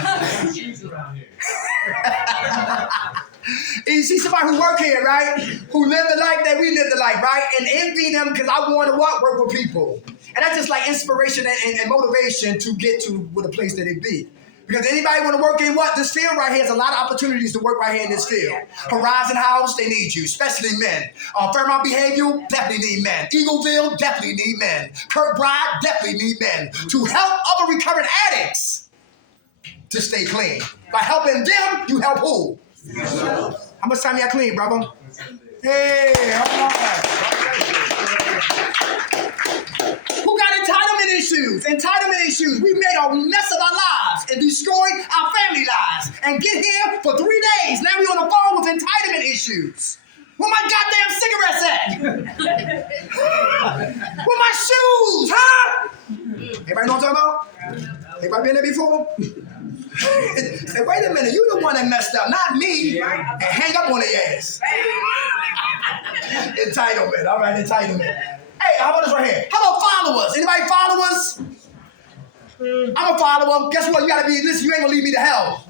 And you see somebody who work here, right? Who live the life that we live the life, right? And envy them because I want to work with people. And that's just like inspiration and motivation to get to what a place that they be. Because anybody want to work in what? This field right here has a lot of opportunities to work right here in this field. Horizon House, they need you, especially men. Fairmount Behavioral, definitely need men. Eagleville, definitely need men. Kirkbride, definitely need men. To help other recovering addicts to stay clean. By helping them, you help who? How much time y'all clean, brother? Hey, all right. Who got entitlement issues? Entitlement issues. We made a mess of our lives and destroyed our family lives. And get here for 3 days. Now we on the phone with entitlement issues. Where my goddamn cigarettes at? Where my shoes, huh? Everybody know what I'm talking about? Everybody been there before? Say, wait a minute, you the one that messed up, not me. And hang up on their ass. Entitlement, all right, entitlement. Hey, how about this right here? How about followers? Anybody followers? I'm a follower. Guess what? You gotta be, listen, you ain't gonna lead me to hell.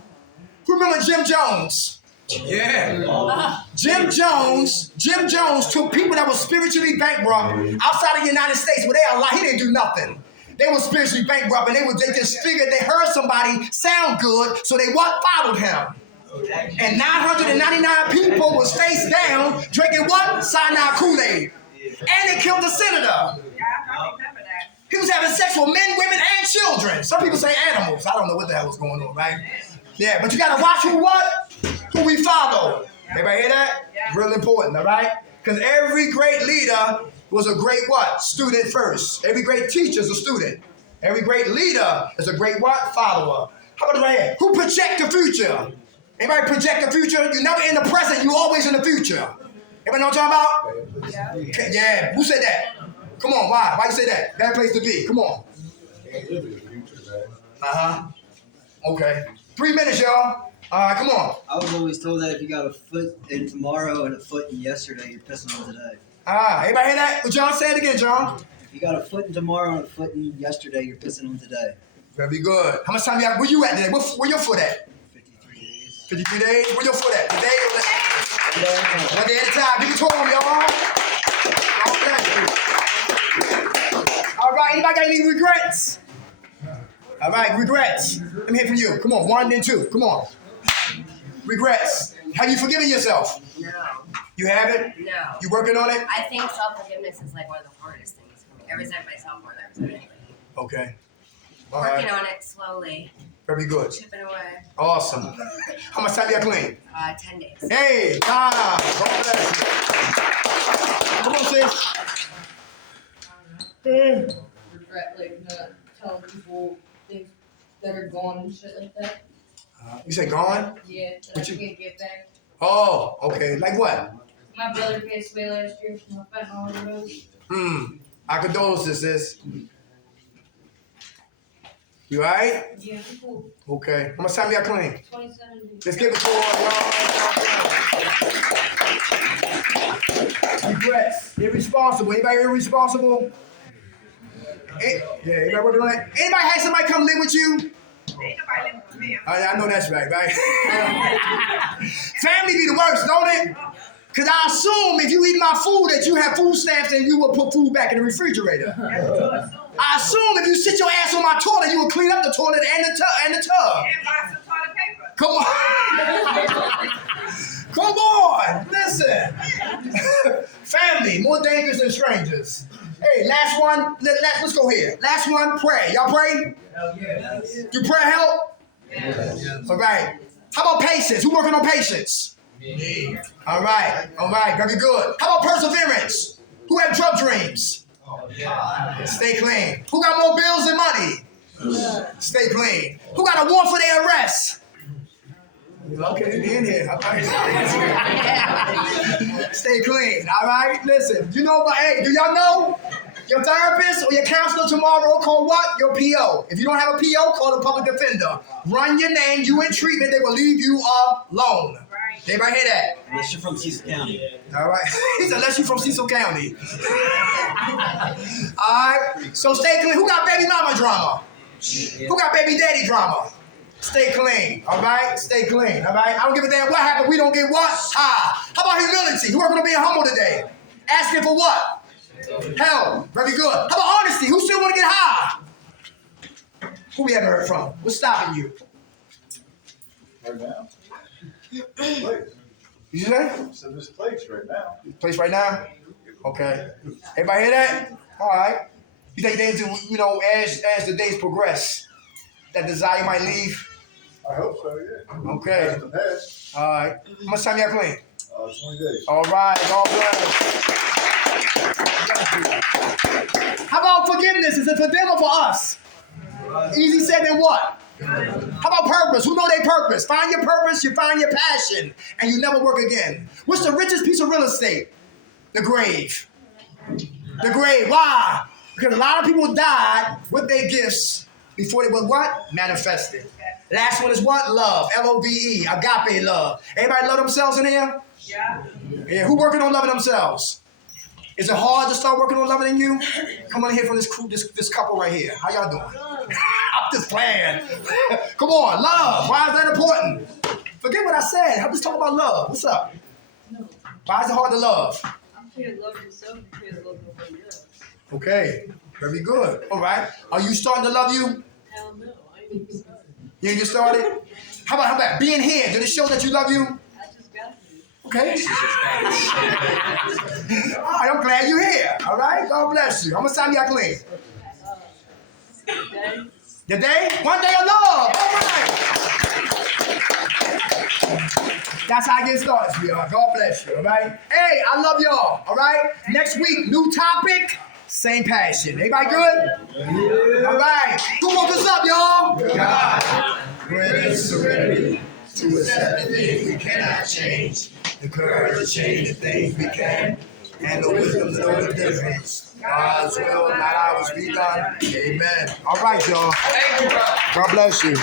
Who remember Jim Jones? Yeah. Jim Jones took people that were spiritually bankrupt outside of the United States where they are like, he didn't do nothing. They were spiritually bankrupt and they just figured they heard somebody sound good, so they what? Followed him. And 999 people was face down drinking what? Cyanide Kool-Aid. And they killed the senator. Yeah, I remember that. He was having sex with men, women, and children. Some people say animals. I don't know what the hell was going on, right? Yeah, but you gotta watch who we follow. Everybody hear that? Yeah. Real important, all right? Because every great leader was a great what? Student first. Every great teacher is a student. Every great leader is a great what? Follower. How about right here? Who project the future? Anybody project the future? You're never in the present, you're always in the future. Everybody know what I'm talking about? Yeah. Okay, yeah, who said that? Come on, why? Why you say that? Bad place to be. Come on. Okay. 3 minutes, y'all. All right, come on. I was always told that if you got a foot in tomorrow and a foot in yesterday, you're pissing on today. Everybody hear that? Well, John, say it again, John. If you got a foot in tomorrow and a foot in yesterday, you're pissing on today. Very good. How much time you got? Where you at today? Where your foot at? 53 days. 53 days? Where your foot at? Today or one day at a time. Give it to them, y'all. All right, anybody got any regrets? All right, regrets. Let me hear from you. Come on, 1 then 2. Come on. Regrets. Have you forgiven yourself? No. You haven't? No. You working on it? I think self-forgiveness is like one of the hardest things for me. I resent myself more than I resent anybody. Okay. All Working right. on it slowly, Very good. chipping away. Awesome. How much time you got clean? 10 days. Hey, time. God bless you. Come on, sis. Regret like not telling people things that are gone and shit like that. You say gone? Yeah, that What I you- can't get back. Oh, okay. Like what? My brother passed away last year from a fentanyl overdose. I condolences, sis. You alright? Yeah, cool. Okay. How much time you got clean? 27 days. Let's give it to her, y'all. Regrets. Irresponsible. Anybody irresponsible? Yeah, anybody working on that? Anybody had somebody come live with you? Ain't nobody living with me. I know that's right? Family be the worst, don't it? Because I assume if you eat my food that you have food stamps and you will put food back in the refrigerator. I assume if you sit your ass on my toilet, you will clean up the toilet and the tub. And buy some toilet paper. Come on. Come on. Listen. Family, more dangerous than strangers. Hey, last one. Let's go here. Last one, pray. Y'all pray? Do prayer help? Yes. All right. How about patience? Who working on patience? Me. All right. Very good. How about perseverance? Who have drug dreams? Stay clean. Who got more bills than money? Stay clean. Who got a warrant for their arrest? Okay, be in here. Okay. Stay clean. All right. Listen. You know, but hey, do y'all know your therapist or your counselor tomorrow call what? Your PO. If you don't have a PO, call the public defender. Run your name. You in treatment. They will leave you alone. Everybody hear that? Unless you're from Cecil County. All right. He said, unless you're from Cecil County. All right. So stay clean. Who got baby mama drama? Who got baby daddy drama? Stay clean. All right. Stay clean. All right. I don't give a damn what happened. We don't get what? How about humility? Who working on being humble today? Asking for what? Help. Very good. How about honesty? Who still want to get high? Who we haven't heard from? What's stopping you? Right now. You say? So this place right now. Place right now? Okay. Everybody hear that? All right. You think things, as the days progress, that desire might leave? I hope so, yeah. Okay. That's the best. All right. How much time you got clean? 20 days. All right. God bless. How about forgiveness? Is it for them or for us? Easy said than what? How about purpose? Who know their purpose? Find your purpose, you find your passion, and you never work again. What's the richest piece of real estate? The grave. The grave. Why? Because a lot of people died with their gifts before they were what? Manifested. Last one is what? Love. Love. Agape love. Everybody love themselves in here? Yeah. Yeah. Who working on loving themselves? Is it hard to start working on loving in you? Come on here from this crew, this couple right here. How y'all doing? I'm just playing. Come on, love. Why is that important? Forget what I said. I'm just talking about love. What's up? Why is it hard to love? You can't love yourself, you can't love nobody else. Okay, very good. All right. Are you starting to love you? Hell no, I ain't even started. You ain't just started? How about being here? Did it show that you love you? I just got here. Okay. All right, I'm glad you're here. All right? God bless you. I'm going to sign you out clean. Today, The day? One day of love. All right. That's how I get started, sweetheart. God bless you. All right? Hey, I love y'all. All right? Next week, new topic, same passion. Everybody good? All right. Who woke us up, y'all? God. Grant serenity to accept the things we cannot change, the courage to change the things we can, and the wisdom to know the difference. God's will, not ours, be done. Amen. All right, y'all. God bless you.